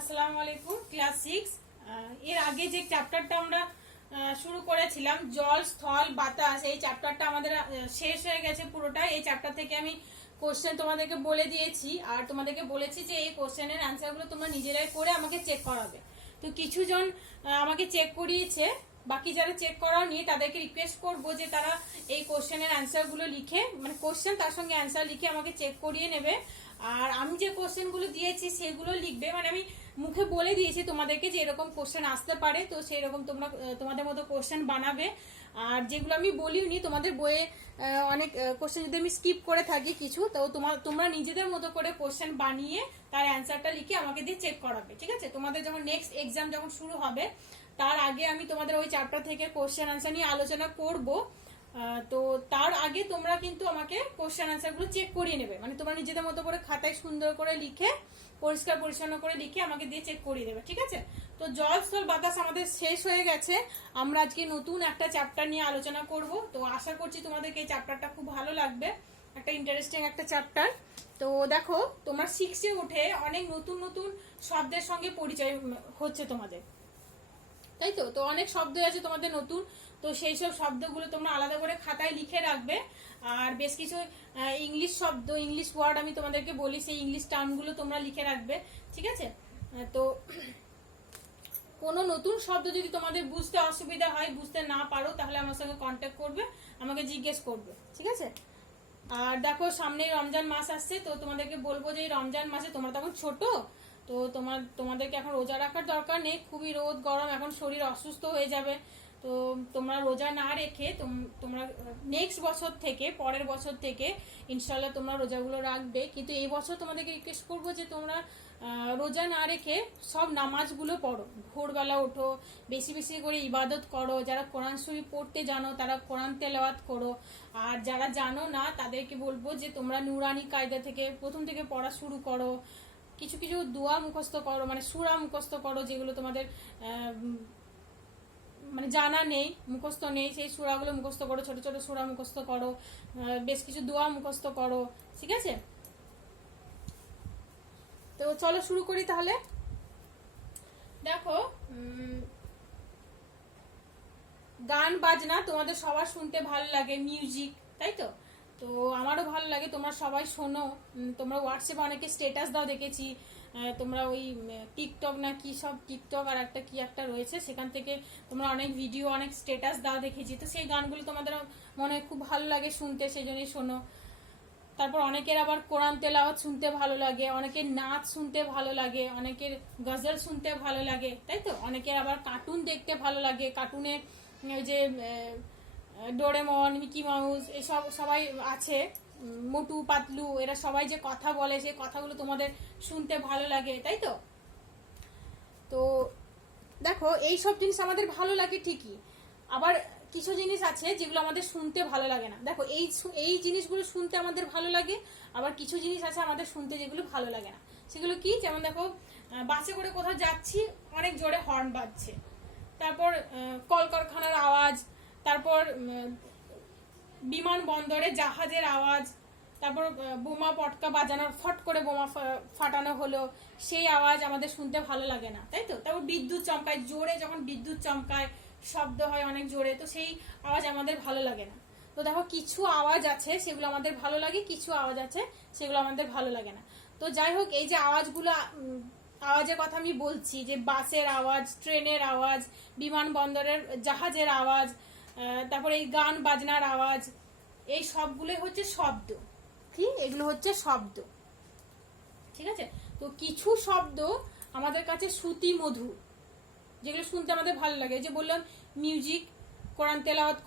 আসসালামু আলাইকুম ক্লাস 6 এর আগে যে চ্যাপ্টারটা আমরা শুরু করেছিলাম জল স্থল বাতাস, এই চ্যাপ্টারটা আমাদের শেষ হয়ে গেছে পুরোটা। এই চ্যাপ্টার থেকে আমি কোশ্চেন তোমাদেরকে বলে দিয়েছি আর তোমাদেরকে বলেছি যে এই কোশ্চেনের অ্যান্সারগুলো তোমরা নিজেরাই করে আমাকে চেক করাবে। তো কিছু জন আমাকে চেক করিয়েছে, বাকি যারা চেক করাওনি তাদেরকে রিকোয়েস্ট করব যে তারা এই কোশ্চেনের অ্যান্সারগুলো লিখে, মানে কোশ্চেন তার সঙ্গে অ্যান্সার লিখে আমাকে চেক করিয়ে নেবে। আর আমি যে কোশ্চেনগুলো দিয়েছি সেগুলো লিখবে, মানে আমি মুখে বলে দিয়েছি তোমাদেরকে যে এরকম কোশ্চেন আসতে পারে, তো সেই রকম তোমরা তোমাদের মতো কোশ্চেন বানাবে। আর যেগুলো আমি বলিনি তোমাদের বইয়ে অনেক কোশ্চেন যদি আমি স্কিপ করে থাকি কিছু, তো তোমরা নিজেদের মতো করে কোশ্চেন বানিয়ে তার অ্যান্সারটা লিখে আমাকে দিয়ে চেক করাবে, ঠিক আছে? তোমাদের যখন নেক্সট এক্সাম যখন শুরু হবে তার আগে আমি তোমাদের ওই চ্যাপ্টার থেকে কোশ্চেন আনসার নিয়ে আলোচনা করব। তো তার আগে তোমরা কিন্তু আমাকে কোশ্চেন আনসার গুলো চেক করিয়ে নেবে, মানে তোমরা নিজেদের মতো করে খাতায় সুন্দর করে লিখে পরিষ্কার পরিচ্ছন্ন করে লিখে আমাকে দিয়ে চেক করিয়ে দেবে, ঠিক আছে? তো জল স্থল বাতাস আমাদের শেষ হয়ে গেছে। আমরা আজকে নতুন একটা চ্যাপ্টার নিয়ে আলোচনা করব। তো আশা করছি তোমাদেরকে এই চ্যাপ্টারটা খুব ভালো লাগবে, একটা ইন্টারেস্টিং একটা চ্যাপ্টার। তো দেখো, তোমরা 6-এ উঠে অনেক নতুন নতুন শব্দের সঙ্গে পরিচয় হচ্ছে তোমাদের, তাই তো? তো অনেক শব্দ আছে তোমাদের নতুন, তো সেই সব শব্দগুলো তোমরা আলাদা করে খাতায় লিখে রাখবে। আর বেশ কিছু ইংলিশ শব্দ, ইংলিশ ওয়ার্ড আমি তোমাদেরকে বলি, সেই ইংলিশ টার্মগুলো তোমরা লিখে রাখবে, ঠিক আছে? তো কোনো নতুন শব্দ যদি তোমাদের বুঝতে অসুবিধা হয়, বুঝতে না পারো, তাহলে আমার সঙ্গে কন্ট্যাক্ট করবে, আমাকে জিজ্ঞেস করবে, ঠিক আছে? আর দেখো, সামনে রমজান মাস আসছে, তো তোমাদেরকে বলবো যে এই রমজান মাসে তোমরা তখন ছোট, তো তোমাদেরকে এখন রোজা রাখার দরকার নেই, খুবই রোদ গরম, এখন শরীর অসুস্থ হয়ে যাবে। তো তোমরা রোজা না রেখে তোমরা নেক্সট বছর থেকে, পরের বছর থেকে ইনশাল্লাহ তোমরা রোজাগুলো রাখবে। কিন্তু এই বছর তোমাদেরকে রিকোয়েস্ট করবো যে তোমরা রোজা না রেখে সব নামাজগুলো পড়ো, ভোরবেলা ওঠো, বেশি বেশি করে ইবাদত করো, যারা কোরআন শরীফ পড়তে জানো তারা কোরআন তেলাওয়াত করো, আর যারা জানো না তাদেরকে বলবো যে তোমরা নুরানি কায়দা থেকে প্রথম থেকে পড়া শুরু করো, কিছু কিছু দোয়া মুখস্থ করো, মানে সূরা মুখস্থ করো, যেগুলো তোমাদের মানে জানা নেই, মুখস্থ নেই, সেই সূরাগুলো মুখস্থ করো, ছোট ছোট সূরা মুখস্থ করো, বেশ কিছু দোয়া মুখস্থ করো, ঠিক আছে? তো চলো শুরু করি তাহলে। দেখো, গান বাজনা তোমাদের সবার শুনতে ভালো লাগে, মিউজিক, তাই তো? তো আমারও ভালো লাগে, তোমরা সবাই শোনো। তোমরা হোয়াটসঅ্যাপে অনেকে স্টেটাস দাও দেখেছি, তোমরা ওই টিকটক না কি সব, টিকটক আর একটা কি একটা রয়েছে, সেখান থেকে তোমরা অনেক ভিডিও, অনেক স্টেটাস দাও দেখেছি। তো সেই গানগুলো তোমাদের মনে খুব ভালো লাগে শুনতে, সেই জন্যই শোনো। তারপর অনেকের আবার কোরআন তেলাওয়াত শুনতে ভালো লাগে, অনেকের নাচ শুনতে ভালো লাগে, অনেকের গজল শুনতে ভালো লাগে, তাই তো? অনেকের আবার কার্টুন দেখতে ভালো লাগে, কার্টুনে ওই যে ডোরেমন, মিকি মাউস, এসব সবাই আছে, মোটু পাতলু, এরা সবাই যে কথা বলে সেই কথাগুলো তোমাদের শুনতে ভালো লাগে, তাই তো? তো দেখো, এই সব জিনিস আমাদের ভালো লাগে ঠিকই, আবার কিছু জিনিস আছে যেগুলো আমাদের শুনতে ভালো লাগে না। দেখো, এই জিনিসগুলো শুনতে আমাদের ভালো লাগে, আবার কিছু জিনিস আছে আমাদের শুনতে যেগুলো ভালো লাগে না। সেগুলো কি? যেমন দেখো, বাসে করে কোথাও যাচ্ছি, অনেক জোরে হর্ন বাজছে, তারপর কলকারখানার আওয়াজ, তারপর বিমানবন্দরে জাহাজের আওয়াজ, তারপর বোমা পটকা বাজানোর, ফট করে বোমা ফাটানো হলো, সেই আওয়াজ আমাদের শুনতে ভালো লাগে না, তাই তো? তারপর বিদ্যুৎ চমকায় জোরে, যখন বিদ্যুৎ চমকায় শব্দ হয় অনেক জোরে, তো সেই আওয়াজ আমাদের ভালো লাগে না। তো দেখো, কিছু আওয়াজ আছে সেগুলো আমাদের ভালো লাগে, কিছু আওয়াজ আছে সেগুলো আমাদের ভালো লাগে না। তো যাই হোক, এই যে আওয়াজগুলো, আওয়াজের কথা আমি বলছি, যে বাসের আওয়াজ, ট্রেনের আওয়াজ, বিমানবন্দরের জাহাজের আওয়াজ, তারপরে এই গান বাজনার আওয়াজ, এই সবগুলো হচ্ছে শব্দ। কি? এগুলো হচ্ছে শব্দ, ঠিক আছে? তো কিছু শব্দ আমাদের কাছে শ্রুতি মধুর, যেগুলো শুনতে আমাদের ভালো লাগে। যে বললাম, মিউজিক, কোরআন তেলাওয়াত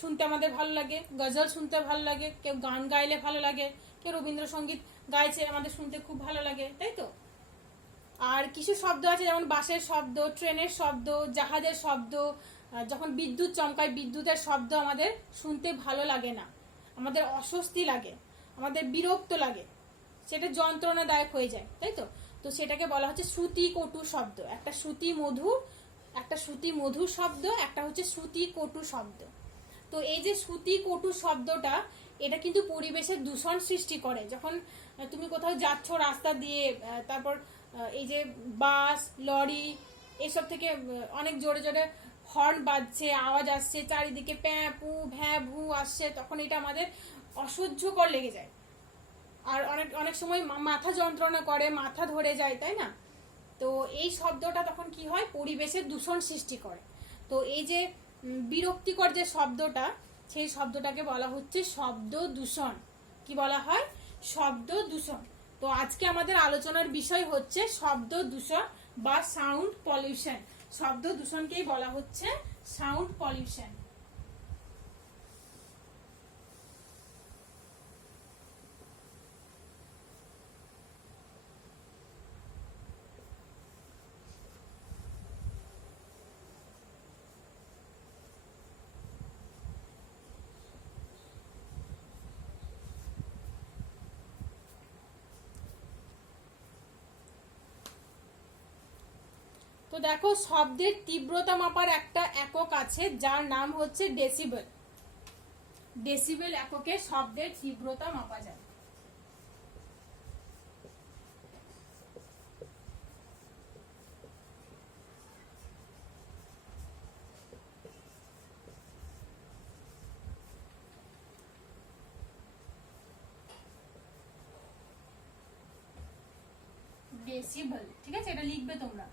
শুনতে আমাদের ভালো লাগে, গজল শুনতে ভালো লাগে, কেউ গান গাইলে ভালো লাগে, কেউ রবীন্দ্রসঙ্গীত গাইছে, আমাদের শুনতে খুব ভালো লাগে, তাই তো? আর কিছু শব্দ আছে, যেমন বাসের শব্দ, ট্রেনের শব্দ, জাহাজের শব্দ, যখন বিদ্যুৎ চমকায় বিদ্যুতের শব্দ আমাদের শুনতে ভালো লাগে না, আমাদের অস্বস্তি লাগে, আমাদের বিরক্ত লাগে, সেটা যন্ত্রণাদায়ক হয়ে যায়, তাই তো? তো সেটাকে বলা হচ্ছে শ্রুতি কটু শব্দ। একটা শ্রুতি মধুর শব্দ, একটা হচ্ছে শ্রুতি কটু শব্দ। তো এই যে শ্রুতি কটু শব্দটা, এটা কিন্তু পরিবেশের দূষণ সৃষ্টি করে। যখন তুমি কোথাও যাচ্ছ রাস্তা দিয়ে, তারপর এই যে বাস, লরি এসব থেকে অনেক জোরে জোরে হর্ন বাজছে, আওয়াজ আসছে, চারিদিকে প্যাঁ পু ভ্যাঁ ভু আসছে, তখন এটা আমাদের অসহ্যকর লেগে যায়। আর অনেক অনেক সময় মাথা যন্ত্রণা করে, মাথা ধরে যায়, তাই না? তো এই শব্দটা তখন কি হয়, পরিবেশের দূষণ সৃষ্টি করে। তো এই যে বিরক্তিকর যে শব্দটা, সেই শব্দটাকে বলা হচ্ছে শব্দ দূষণ। কি বলা হয়? শব্দ দূষণ। তো আজকে আমাদের আলোচনার বিষয় হচ্ছে শব্দ দূষণ বা সাউন্ড পলিউশন। শব্দ দূষণকেই বলা হচ্ছে সাউন্ড পলিউশন। তো দেখো, শব্দের তীব্রতা মাপার একটা একক আছে যার নাম হচ্ছে ডেসিবেল। ডেসিবেল এককে শব্দের তীব্রতা মাপা যায়। ডেসিবেল, ঠিক আছে, এটা লিখবে তোমরা।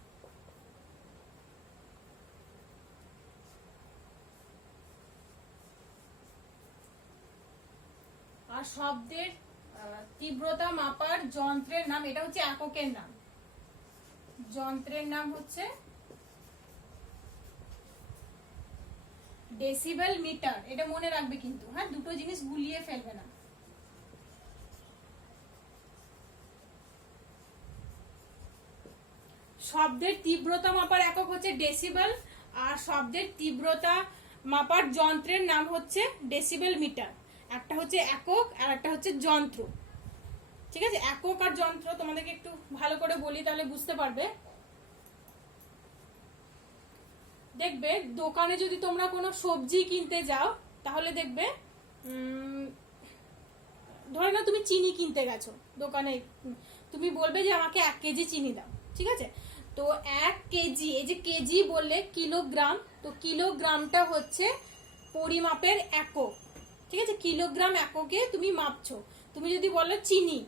আর শব্দের তীব্রতা মাপার যন্ত্রের নাম, এটা হচ্ছে এককের নাম, যন্ত্রের নাম হচ্ছে ডেসিবেল মিটার। এটা মনে রাখবে কিন্তু, হ্যাঁ, দুটো জিনিস গুলিয়ে ফেলবে না। শব্দের তীব্রতা মাপার একক হচ্ছে ডেসিবেল, আর শব্দের তীব্রতা মাপার যন্ত্রের নাম হচ্ছে ডেসিবেল মিটার। একটা হচ্ছে একক আর একটা হচ্ছে যন্ত্র, ঠিক আছে? একক আর যন্ত্র তোমাদেরকে একটু ভালো করে বলি, তাহলে বুঝতে পারবে। দেখবে দোকানে যদি তোমরা কোনো সবজি কিনতে যাও, তাহলে দেখবে ধরে নাও তুমি চিনি কিনতে গেছো দোকানে, তুমি বলবে যে আমাকে 1 কেজি চিনি দাও, ঠিক আছে? তো 1 কেজি, এই যে কেজি বললে কিলোগ্রাম, তো কিলোগ্রামটা হচ্ছে পরিমাপের একক, ঠিক আছে? কিলোগ্রাম এককে তুমি মাপছো। তুমি যদি বলো চিনি,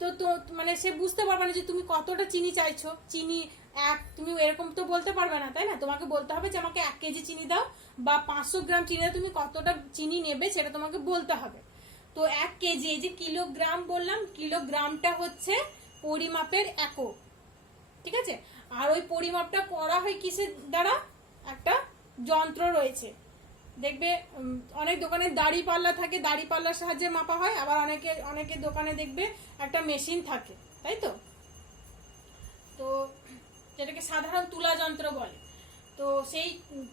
তো তো মানে সে বুঝতে পারবে না যে তুমি কতটা চিনি চাইছো। চিনি তুমি এরকম তো বলতে পারবে না, তাই না? তোমাকে বলতে হবে যে আমাকে 1 কেজি চিনি দাও, বা 500 গ্রাম চিনি দাও। তুমি কতটা চিনি নেবে সেটা তোমাকে বলতে হবে। তো 1 কেজি, এই যে কিলোগ্রাম বললাম, কিলোগ্রামটা হচ্ছে পরিমাপের একক, ঠিক আছে? আর ওই পরিমাপটা করা হয় কিসের দ্বারা? একটা যন্ত্র রয়েছে, দেখবে অনেক দোকানে দাড়ি পাল্লা থাকে, দাড়ি পাল্লার সাহায্যে মাপা হয়। আবার অনেকের দোকানে দেখবে একটা মেশিন থাকে, তাই তো? তো যেটাকে সাধারণ তুলা যন্ত্র বলে। তো সেই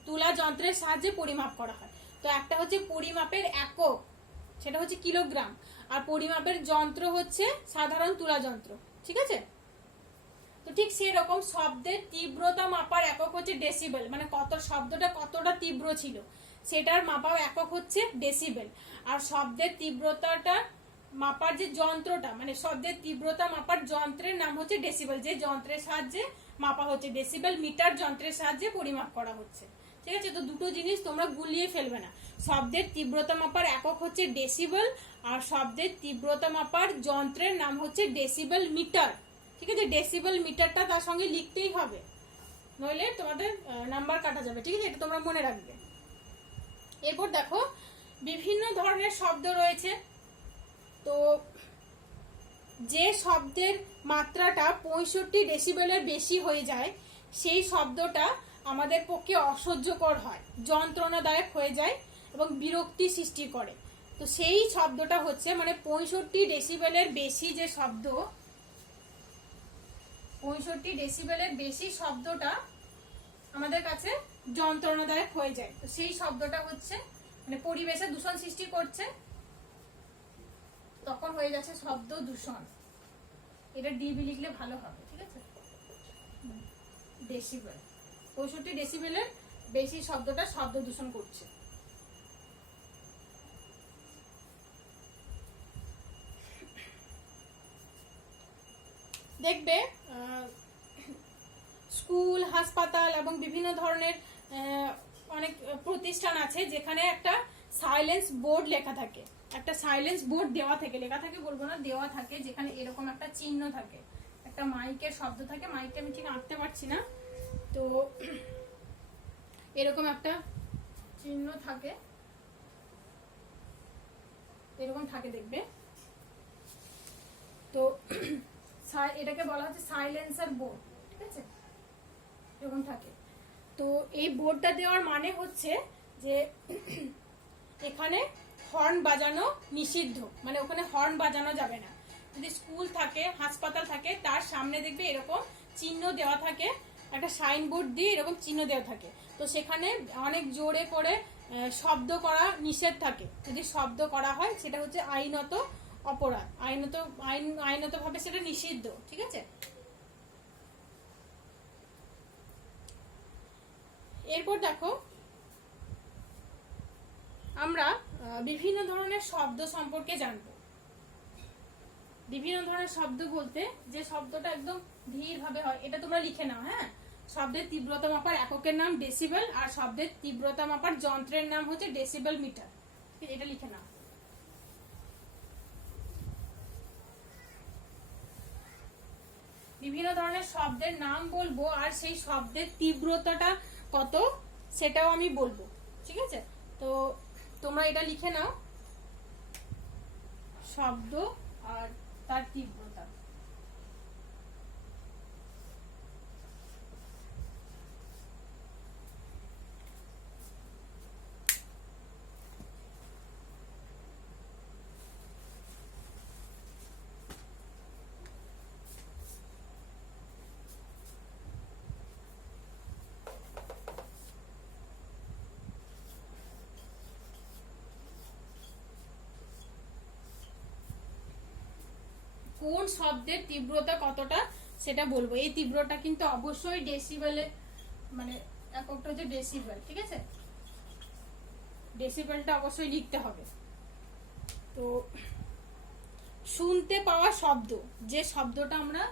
তুলা যন্ত্রের সাহায্যে পরিমাপ করা হয়। তো একটা হচ্ছে পরিমাপের একক, সেটা হচ্ছে কিলোগ্রাম, আর পরিমাপের যন্ত্র হচ্ছে সাধারণ তুলা যন্ত্র, ঠিক আছে? তো ঠিক সেই রকম শব্দের তীব্রতা মাপার একক হচ্ছে ডেসিবেল, মানে শব্দটা কতটা তীব্র ছিল সেটার মাপার একক হচ্ছে ডেসিবেল। আর শব্দের তীব্রতাটা মাপার যে যন্ত্রটা, মানে শব্দের তীব্রতা মাপার যন্ত্রের নাম হচ্ছে ডেসিবেল, যে যন্ত্রের সাহায্যে মাপা হচ্ছে। ডেসিবেল মিটার যন্ত্রের সাহায্যে পরিমাপ করা হচ্ছে, ঠিক আছে? তো দুটো জিনিস তোমরা গুলিয়ে ফেলবে না। শব্দের তীব্রতা মাপার একক হচ্ছে ডেসিবেল, আর শব্দের তীব্রতা মাপার যন্ত্রের নাম হচ্ছে ডেসিবেল মিটার, ঠিক আছে? ডেসিবেল মিটারটা তার সঙ্গে লিখতেই হবে, নইলে তোমাদের নাম্বার কাটা যাবে, ঠিক আছে? এটা তোমরা মনে রাখবে। এরপর দেখো, বিভিন্ন ধরনের শব্দ রয়েছে। তো যে শব্দের মাত্রাটা 65 ডেসিবেলের বেশি হয়ে যায়, সেই শব্দটা আমাদের পক্ষে অসহ্যকর হয়, যন্ত্রণাদায়ক হয়ে যায় এবং বিরক্তি সৃষ্টি করে। তো সেই শব্দটা হচ্ছে, মানে 65 ডেসিবেলের বেশি যে শব্দ, 65 ডেসিবেলের বেশি শব্দটা আমাদের কাছে যন্ত্রণাদায়ক হয়ে যায়। তো সেই শব্দটা হচ্ছে, মানে পরিবেশে দূষণ সৃষ্টি করছে, তখন হয়ে যাচ্ছে শব্দ দূষণ। এটা ডিবি লিখলে ভালো হবে, ঠিক আছে? ডেসিবেল, 65 ডেসিবেলের বেশি শব্দটা শব্দ দূষণ করছে। দেখবে স্কুল, হাসপাতাল এবং বিভিন্ন ধরনের অনেক প্রতিষ্ঠান আছে যেখানে একটা সাইলেন্স বোর্ড লেখা থাকে, একটা সাইলেন্স বোর্ড দেওয়া থাকে, লেখা থাকে বলবো না, দেওয়া থাকে, যেখানে এরকম একটা চিহ্ন থাকে, একটা মাইকের শব্দ থাকে, মাইকটা আমি ঠিক আঁকতে পারছি না, তো এরকম একটা চিহ্ন থাকে, এরকম থাকে দেখবে। তো এটাকে বলা হচ্ছে সাইলেন্সার বোর্ড, ঠিক আছে, এরকম থাকে। তো এই বোর্ডটা দেওয়ার মানে হচ্ছে যে এখানে হর্ন বাজানো নিষিদ্ধ, মানে ওখানে হর্ন বাজানো যাবে না। যদি স্কুল থাকে, হাসপাতাল থাকে, তার সামনে দেখবে এরকম চিহ্ন দেওয়া থাকে, একটা সাইনবোর্ড দিয়ে এরকম চিহ্ন দেওয়া থাকে, তো সেখানে অনেক জোরে করে শব্দ করা নিষেধ থাকে। যদি শব্দ করা হয় সেটা হচ্ছে আইনত অপরাধ, আইনত ভাবে সেটা নিষিদ্ধ, ঠিক আছে। এরপর দেখো আমরা বিভিন্ন ধরনের শব্দ সম্পর্কে জানবো। বিভিন্ন ধরনের শব্দ বলতে যে শব্দটা একদম ধীর ভাবে হয়, এটা তোমরা লিখে নাও, হ্যাঁ। শব্দের তীব্রতা মাপার এককের নাম ডেসিবেল, আর শব্দের তীব্রতা মাপার যন্ত্রের নাম হচ্ছে ডেসিবেল মিটার, এটা লিখে নাও। বিভিন্ন ধরনের শব্দের নাম বলবো, আর সেই শব্দের তীব্রতাটা কত সেটাও আমি বলবো, ঠিক আছে। তো তোমরা এটা লিখে নাও, শব্দ আর তার তীব্রতা। কোন শব্দের তীব্রতা কতটা সেটা বলবো। এই তীব্রতা কিন্তু অবশ্যই ডেসিবেলে, মানে এককটা হচ্ছে ডেসিবেল, ঠিক আছে, ডেসিবেলটা অবশ্যই লিখতে হবে। তো শুনতে পাওয়া শব্দ, যে শব্দটা আমরা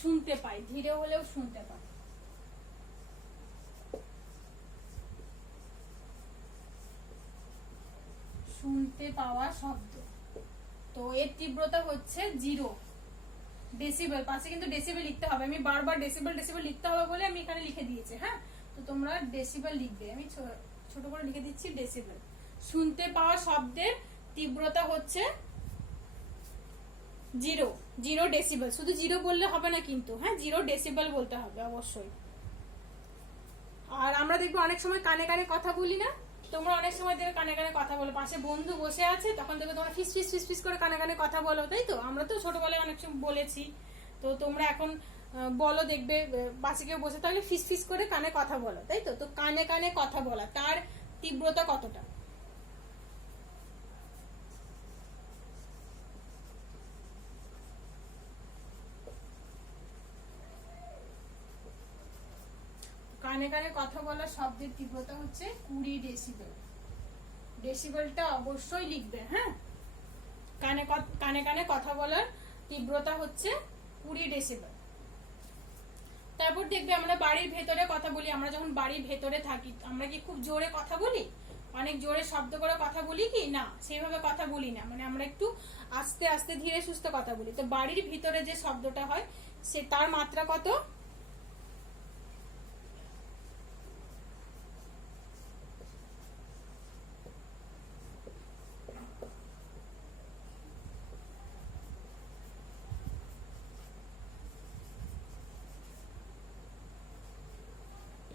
শুনতে পাই, ধীরে হলেও শুনতে পাই, শুনতে পাওয়া শব্দ, তো এর তীব্রতা হচ্ছে 0 ডেসিবেল। পাশে কিন্তু ডেসিবেল লিখতে হবে, আমি বারবার ডেসিবেল ডেসিবেল লিখতে হবে বলে আমি এখানে লিখে দিয়েছি, হ্যাঁ। তো তোমরা ডেসিবেল লিখবে, আমি ছোট করে লিখে দিচ্ছি ডেসিবেল। শুনতে পাওয়া শব্দের তীব্রতা হচ্ছে 0 ডেসিবেল। শুধু 0 বললে হবে না কিন্তু, হ্যাঁ, 0 ডেসিবেল বলতে হবে অবশ্যই। আর আমরা দেখবো অনেক সময় কানে কানে কথা বলি না, তোমরা অনেক সময় দেখবে কানে কানে কথা বলো, পাশে বন্ধু বসে আছে, তখন দেখবে তোমরা ফিস ফিস ফিস ফিস করে কানে কানে কথা বলো, তাই তো। আমরা তো ছোটবেলায় অনেক সময় বলেছি, তো তোমরা এখন বলো, দেখবে পাশে কেউ বসে থাকলে ফিস ফিস করে কানে কথা বলো, তাই তো। তো কানে কানে কথা বলা, তার তীব্রতা কতটা? কানে কানে কথা বলার শব্দের তীব্রতা হচ্ছে 20 ডেসিবেল। ডেসিবেলটা অবশ্যই লিখবে, হ্যাঁ। কানে কানে কথা বলার তীব্রতা হচ্ছে 20 ডেসিবেল। তারপর দেখবে আমরা বাড়ির ভেতরে কথা বলি, আমরা যখন বাড়ির ভেতরে থাকি আমরা কি খুব জোরে কথা বলি, অনেক জোরে শব্দ করে কথা বলি কি না? সেইভাবে কথা বলি না, মানে আমরা একটু আস্তে আস্তে ধীরে সুস্থে কথা বলি। তো বাড়ির ভিতরে যে শব্দটা হয় সে তার মাত্রা কত?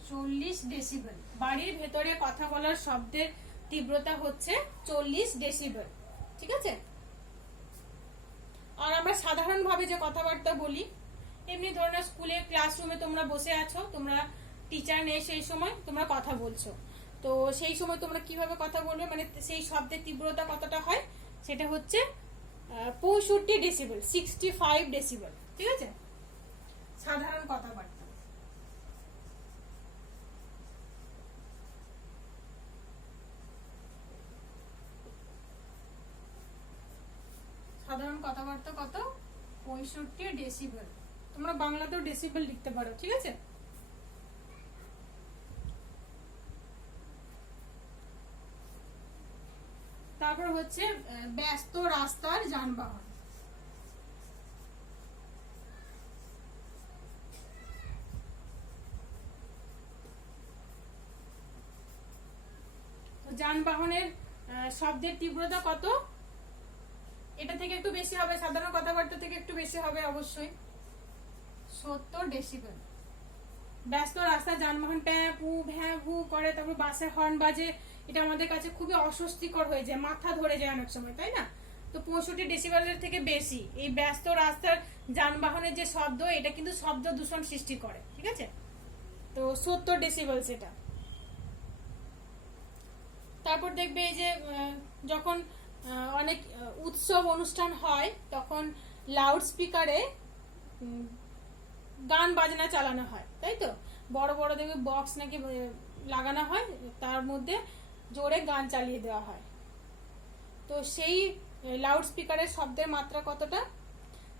চল্লিশ ডেসিবেল। বাড়ির ভেতরে কথা বলার শব্দের তীব্রতা হচ্ছে 40 ডেসিবেল, ঠিক আছে। আর আমরা সাধারণভাবে যে কথাবার্তা বলি, এমনি ধরনের স্কুলে ক্লাসরুমে তোমরা বসে আছো, তোমরা টিচার নেই, সেই সময় তোমরা কথা বলছো, তো সেই সময় তোমরা কিভাবে কথা বলবে, মানে সেই শব্দের তীব্রতা কতটা হয় সেটা হচ্ছে 65 ডেসিবেল, 65 ডেসিবেল, ঠিক আছে, সাধারণ কথাবার্তা। সাধারণ কথাবার্তা কত? 65 ডেসিবেল, তোমরা বাংলাতেও ডেসিবেল লিখতে পারো, ঠিক আছে। তারপর হচ্ছে ব্যস্ত রাস্তার যানবাহন। যানবাহনের শব্দের তীব্রতা কত? এটা থেকে একটু বেশি হবে, সাধারণ কথাবার্তা থেকে একটু বেশি হবে অবশ্যই, 70 ডেসিবেল। ব্যস্ত রাস্তায় যানবাহন প্যাঁ পু ভ্যাঁ ভু করে, তারপর বাসে হর্ন বাজে, এটা আমাদের কাছে খুবই অস্বস্তিকর হয়ে যায়, মাথা ধরে যায় অনেক সময়, তাই না? তো 65 ডেসিবেলের থেকে বেশি এই ব্যস্ত রাস্তার যানবাহনের যে শব্দ, এটা কিন্তু শব্দ দূষণ সৃষ্টি করে, ঠিক আছে। তো 70 ডেসিবেল সেটা। তারপর দেখবে এই যে যখন অনেক উৎসব অনুষ্ঠান হয় তখন লাউড স্পিকারে গান বাজনা চালানো হয়, তাই তো। বড় বড় দেখবে বক্স নাকি লাগানো হয়, তার মধ্যে জোরে গান চালিয়ে দেওয়া হয়। তো সেই লাউড স্পিকারের শব্দের মাত্রা কতটা?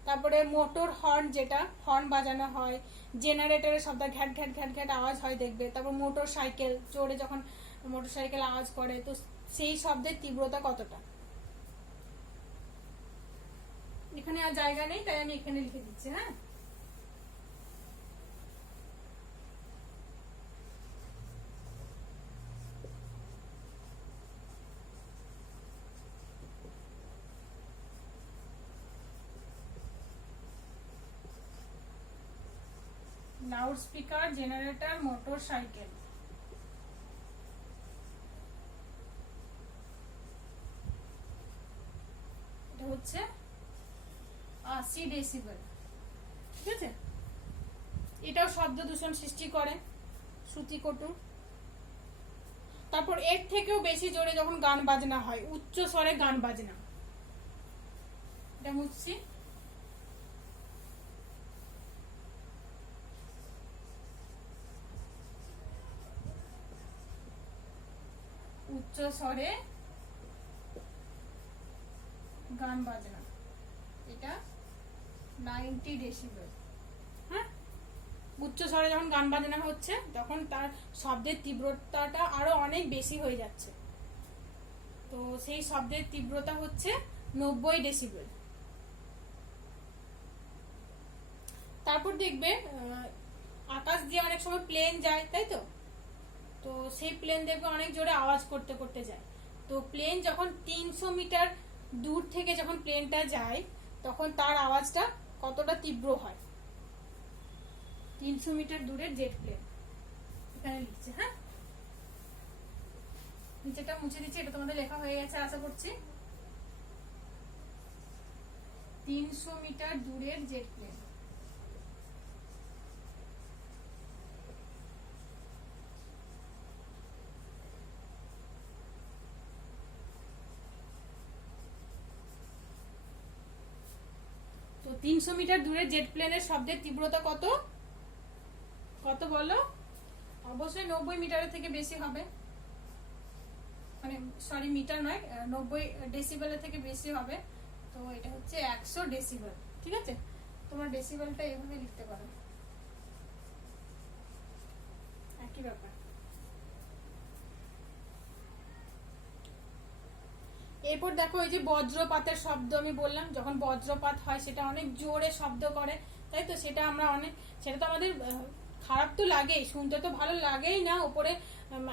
তারপরে মোটর হর্ন, যেটা হর্ন বাজানো হয়, জেনারেটরের শব্দ ঘ্যাট ঘ্যাট ঘ্যাট ঘ্যাট আওয়াজ হয় দেখবে। তারপর মোটর সাইকেল, জোরে যখন মোটর সাইকেল আওয়াজ করে, তো সেই শব্দের তীব্রতা কতটা? এখানে আর জায়গা নেই, তাই আমি এখানে লিখে দিচ্ছি। হ্যাঁ, loud speaker, generator, motor cycle, এটা হচ্ছে 80 ডেসিবেল, ঠিক আছে। এটাও শব্দ দূষণ সৃষ্টি করে, শ্রুতিকটু। তারপর এর থেকেও বেশি জোরে যখন গান বাজনা হয়, উচ্চ স্বরে গান বাজনা, এটা মুছছি। উচ্চ স্বরে গান বাজনা, এটা 90 ডেসিবেল। হ্যাঁ, উচ্চ স্বরে যখন গান বাজনা হচ্ছে তখন তার শব্দের তীব্রতাটা আরো অনেক বেশি হয়ে যাচ্ছে, তো সেই শব্দের তীব্রতা হচ্ছে 90 ডেসিবেল। তারপর দেখবে আকাশ দিয়ে অনেক সময় প্লেন যায়, তাই তো। তো সেই প্লেন দেখবে অনেক জোরে আওয়াজ করতে করতে যায়। তো প্লেন যখন 300 মিটার দূর থেকে যখন প্লেনটা যায়, তখন তার আওয়াজটা কতটা তীব্র হয়? 300 মিটার দূরের জেট প্লেন, এখানে লিখছে। হ্যাঁ, নিচেটা মুছে দিচ্ছি, এটা তোমাদের লেখা হয়ে গেছে আশা করছি। 300 মিটার দূরের জেট প্লেন, তো 300 মিটার দূরের জেট প্লেনের শব্দের তীব্রতা কত? কত বলো? অবশ্যই 90 মিটারের থেকে বেশি হবে, মানে সরি মিটার নয়, 90 ডেসিবেলের থেকে বেশি হবে। তো এটা হচ্ছে 100 ডেসিবেল, ঠিক আছে। তোমরা ডেসিবেলটা এভাবে লিখতে পারো, একই ব্যাপার। এরপর দেখো এই যে বজ্রপাতের শব্দ আমি বললাম, যখন বজ্রপাত হয় সেটা অনেক জোরে শব্দ করে, তাই তো। সেটা আমরা সেটা তো আমাদের খারাপ তো লাগেই, শুনতে তো ভালো লাগেই না, উপরে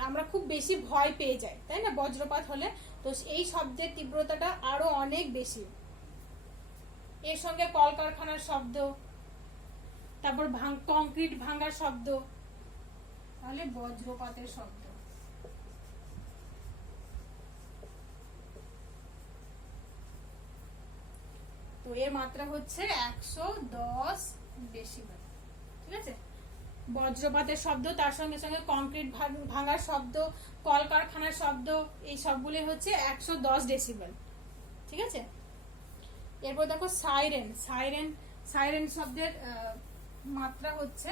আমরা খুব বেশি ভয় পেয়ে যাই, তাই না, বজ্রপাত হলে। তো এই শব্দের তীব্রতাটা আরো অনেক বেশি। এর সঙ্গে কলকারখানার শব্দ, তারপর কংক্রিট ভাঙার শব্দ, তাহলে বজ্রপাতের শব্দ। তো এর মাত্রা হচ্ছে 110 ডেসিবেল, ঠিক আছে। বজ্রপাতের শব্দ, তার সঙ্গে সঙ্গে কংক্রিট ভাঙার শব্দ, কলকারখানার শব্দ, এই সবগুলো হচ্ছে 110 ডেসিবেল, ঠিক আছে। এরপর দেখো সাইরেন, সাইরেন সাইরেন শব্দের মাত্রা হচ্ছে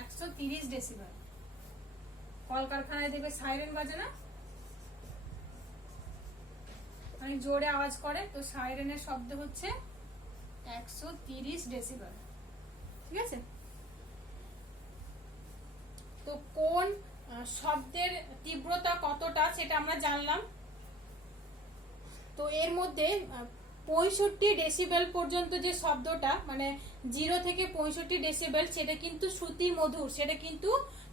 130 ডেসিবেল। কলকারখানায় দেখবে সাইরেন বাজে না, মানে জোরে আওয়াজ করে, তো সাইরেনের শব্দ হচ্ছে 130 ডেসিবেল, ঠিক আছে। শব্দের তীব্রতা কতটা সেটা আমরা জানলাম। তো এর মধ্যে 65 ডেসিবেল পর্যন্ত যে শব্দটা, মানে 0 থেকে 65 ডেসিবেল, সেটা কিন্তু শ্রুতি মধুর, সেটা কিন্তু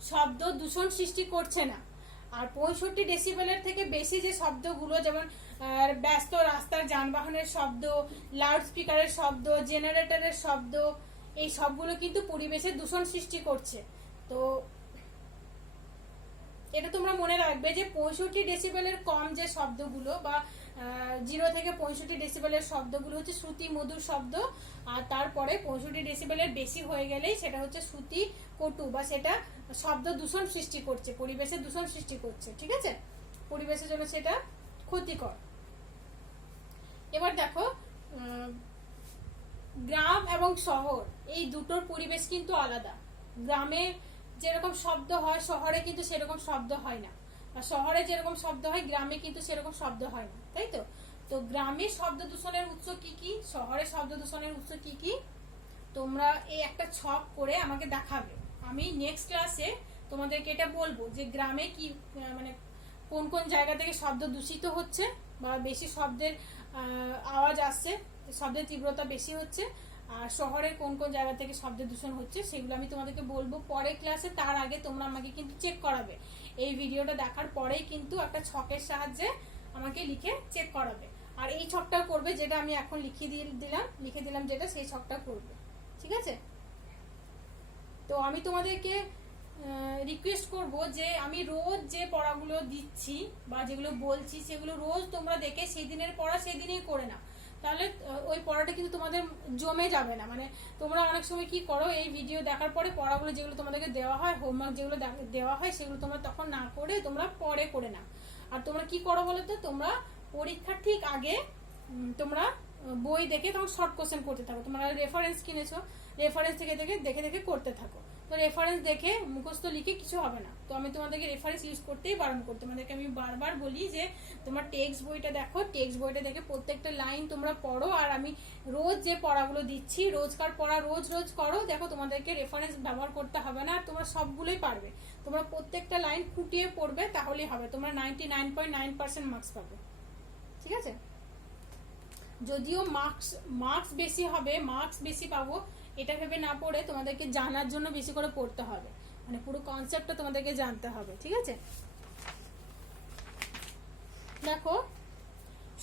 শব্দ দূষণ সৃষ্টি করছে না। আর 65 ডেসিবেলের থেকে বেশি যে শব্দগুলো, যেমন ব্যস্ত রাস্তার যানবাহনের শব্দ, লাউড স্পিকারের শব্দ, জেনারেটরের শব্দ, এই সবগুলো কিন্তু পরিবেশে দূষণ সৃষ্টি করছে। তো এটা তোমরা মনে রাখবে যে 65 ডেসিবেলের কম যে শব্দগুলো বা 0 থেকে 65 ডেসিবেলের শব্দগুলো হচ্ছে শ্রুতি মধুর শব্দ, আর তারপরে 65 ডেসিবেলের বেশি হয়ে গেলেই সেটা হচ্ছে শ্রুতি কটু বা সেটা শব্দ দূষণ সৃষ্টি করছে, পরিবেশে দূষণ সৃষ্টি করছে। ঠিক আছে, পরিবেশের জন্য সেটা ক্ষতিকর। এবার দেখো, গ্রাম এবং শহর এই দুটোর পরিবেশ কিন্তু আলাদা। গ্রামে যেরকম শব্দ হয় শহরে কিন্তু সেরকম শব্দ হয় না, আর শহরে যেরকম শব্দ হয় গ্রামে কিন্তু সেরকম শব্দ হয় না, তাই তো? তো গ্রামে শব্দ দূষণের উৎস কি কি, শহরে শব্দ দূষণের উৎস কি কি, তোমরা এই একটা ছক করে আমাকে দেখাবে। আমি নেক্সট ক্লাসে তোমাদেরকে এটা বলবো যে গ্রামে কি মানে কোন কোন জায়গা থেকে শব্দ দূষিত হচ্ছে বা বেশি শব্দের আওয়াজ আসছে, শব্দের তীব্রতা বেশি হচ্ছে, আর শহরের কোন কোন জায়গা থেকে শব্দ দূষণ হচ্ছে সেগুলো আমি তোমাদেরকে বলবো পরের ক্লাসে। তার আগে তোমরা আমাকে কিন্তু চেক করাবে, এই ভিডিওটা দেখার পরেই কিন্তু একটা ছকের সাহায্যে আমাকে লিখে চেক করাবে। আর এই ছকটা করবে যেটা আমি এখন লিখে দিলাম যেটা, সেই ছকটা করবে। ঠিক আছে? তো আমি তোমাদেরকে রিকোয়েস্ট করব যে আমি রোজ যে পড়াগুলো দিচ্ছি বা যেগুলো বলছি সেগুলো রোজ তোমরা দেখে সেদিনের পড়া সেদিনই করে নাও, তাহলে ওই পড়াটা কিন্তু তোমাদের জমে যাবে না। মানে তোমরা অনেক সময় কি করো, এই ভিডিও দেখার পরে পড়াগুলো যেগুলো তোমাদেরকে দেওয়া হয়, হোমওয়ার্ক যেগুলো দেওয়া হয় সেগুলো তোমরা তখন না করে তোমরা পরে করে নাও। আর তোমরা কি করো বলো তো, তোমরা পরীক্ষার ঠিক আগে তোমরা বই দেখে তখন শর্ট কোশ্চেন করতে থাকো। তোমরা রেফারেন্স কিনেছো, রেফারেন্স থেকে দেখে করতে থাকো। তো রেফারেন্স দেখে মুখস্থ লিখে কিছু হবে না। তো আমি তোমাদেরকে রেফারেন্স ইউজ করতেই বারণ করি। তোমাদেরকে আমি বারবার বলি যে তোমার টেক্সট বইটা দেখো, টেক্সট বইটা দেখে প্রত্যেকটা লাইন তোমরা পড়ো। আর আমি রোজ যে পড়াগুলো দিচ্ছি, রোজকার পড়া রোজ করো। দেখো তোমাদেরকে রেফারেন্স ব্যবহার করতে হবে না, আর তোমরা সবগুলোই পারবে। তোমরা প্রত্যেকটা লাইন খুঁটিয়ে পড়বে, তাহলেই হবে। তোমরা 99.9% মার্কস পাবে। ঠিক আছে? যদিও মার্কস বেশি হবে, মার্কস বেশি পাবো এটা ভেবে না পড়ে তোমাদেরকে জানার জন্য বেশি করে পড়তে হবে, মানে পুরো কনসেপ্টটা তোমাদেরকে জানতে হবে। ঠিক আছে? দেখো,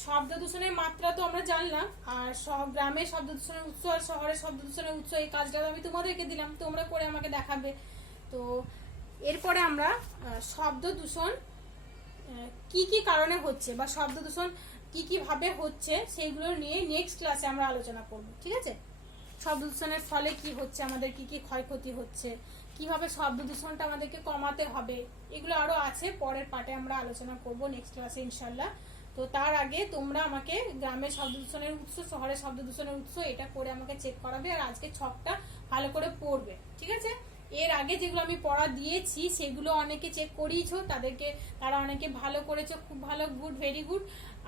শব্দ দূষণের মাত্রা তো আমরা জানলাম, আর গ্রামের শব্দ দূষণের উৎস আর শহরের শব্দ দূষণের উৎস, এই কাজটা আমি তোমাদেরকে দিলাম, তোমরা করে আমাকে দেখাবে। তো এরপরে আমরা শব্দ দূষণ কি কি কারণে হচ্ছে বা শব্দ দূষণ কি কি ভাবে হচ্ছে সেইগুলো নিয়ে নেক্সট ক্লাসে আমরা আলোচনা করব। ঠিক আছে? শব্দ দূষণের ফলে কি হচ্ছে, আমাদের কি কি ক্ষয়ক্ষতি হচ্ছে, কিভাবে শব্দ দূষণটা আমাদেরকে কমাতে হবে, এগুলো আরো আছে, পরের পার্টে আমরা আলোচনা করব নেক্সট ক্লাসে ইনশাল্লাহ। তো তার আগে তোমরা আমাকে গ্রামের শব্দ দূষণের উৎস, শহরের শব্দ দূষণের উৎস, এটা করে আমাকে চেক করাবে, আর আজকে ছকটা ভালো করে পড়বে। ঠিক আছে? এর আগে যেগুলো আমি পড়া দিয়েছি সেগুলো অনেকে চেক করিয়েছো, তারা অনেকে ভালো করেছো, খুব ভালো, গুড, ভেরি গুড।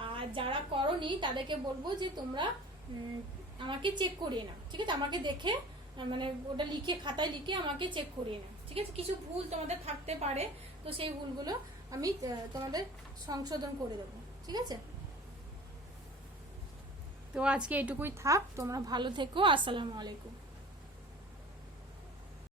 আর যারা করোনি তাদেরকে বলবো যে তোমরা আমাকে চেক করিয়ে নাও। ঠিক আছে? আমাকে দেখে, মানে ওটা লিখে, খাতায় লিখে আমাকে চেক করিয়ে নাও। ঠিক আছে? কিছু ভুল তোমাদের থাকতে পারে, তো সেই ভুলগুলো আমি তোমাদের সংশোধন করে দেবো। ঠিক আছে? তো আজকে এইটুকুই থাক, তোমরা ভালো থেকো। আসসালামু আলাইকুম।